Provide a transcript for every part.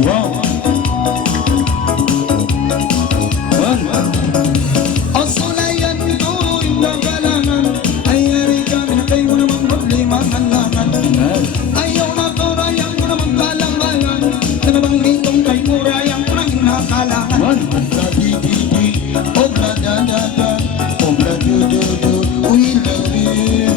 Wow. O sulayan ko yung galangan, ay ari kami na kayo naman problema halangan. Ayaw na to, rayang ko naman kalangan, kanabang nitong kay mo, rayang ko nang nakalangan. Obla di di di, obla da da da, obla do do do, we love you.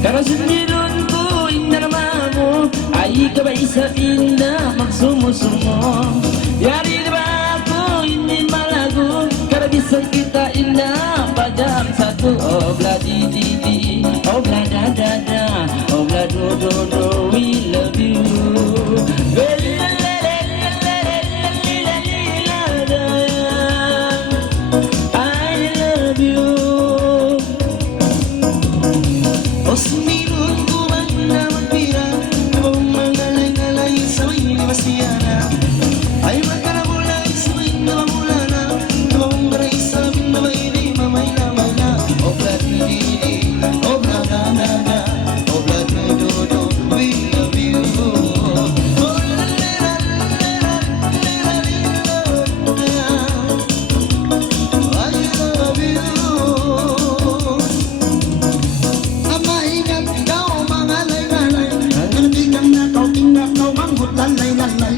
Karasundilon ko inarama mo, ay kabay sa inda magsumusumo. Yari na ba ako hindi malago, karabisan kita inda padam satu. Obla di di di, obla da da da, obla do do do, we love you. I love you. O sumirun ko man na magpira, nabang mangalay-ngalay sa may libasiyana. Ay magkarabulay sa may nabamula na, nabang maray sa amin na may di mamay na. Obla di di di, obla da da da, obla do do do, we love you. Oh la la la la la la la, I love you. Amahingan ikaw mga lay-lalay, nanabigang na kau tingnan kau manghut lalay-lalay.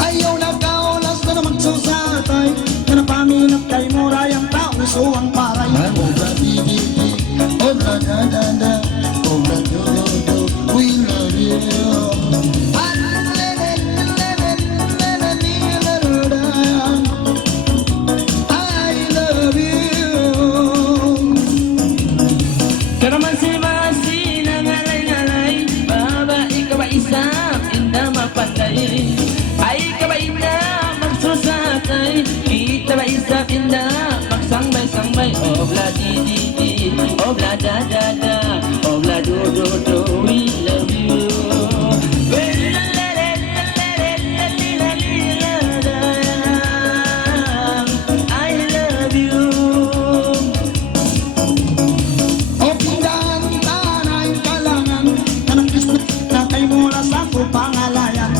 Ayaw na kaulas na magsusatay, kanapaminap kay mo rayang tao suwang paray. Obla di di di, obla da da da, obla do do do, we love you. I love you. Karaman si Masi na ngalay-ngalay, babae ka ba isa, inda mapatay. Ay ka ba inda magsusatay, kita ba isa inda magsangbay-sangbay. Obla di di di, obla da da da, obla do do do, we love you. I love you. O pindahan tanay kalangan, kanang isip na kay mula sa ko pangalayan.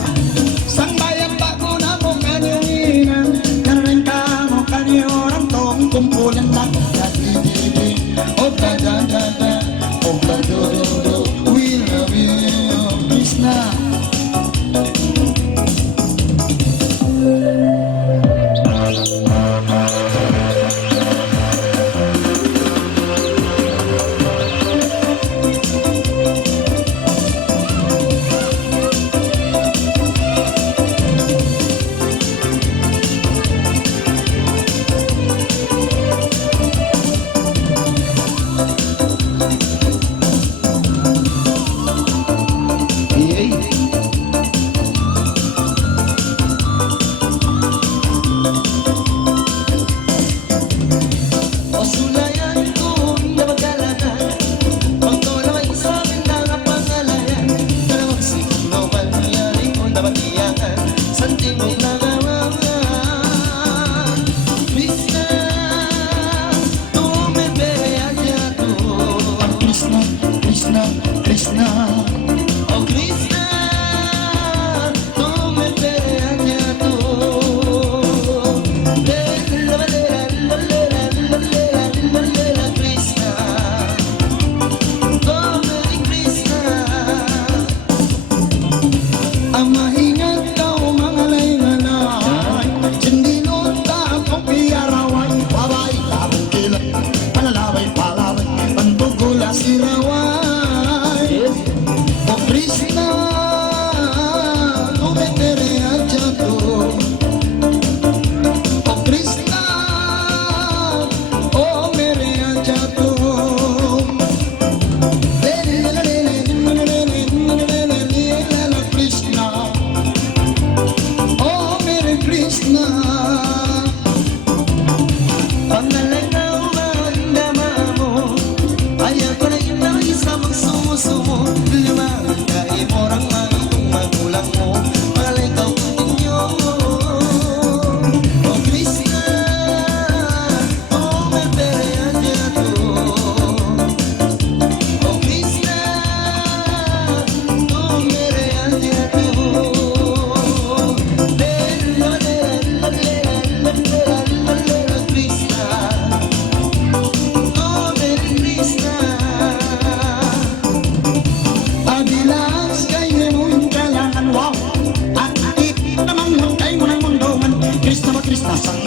Sang bayan bago na mo kanyuminan, kanarin ka mo kanyurang tong kumpulan lang. Di di di, obla da da da, obla do do do, we love you. Peace na. Nasang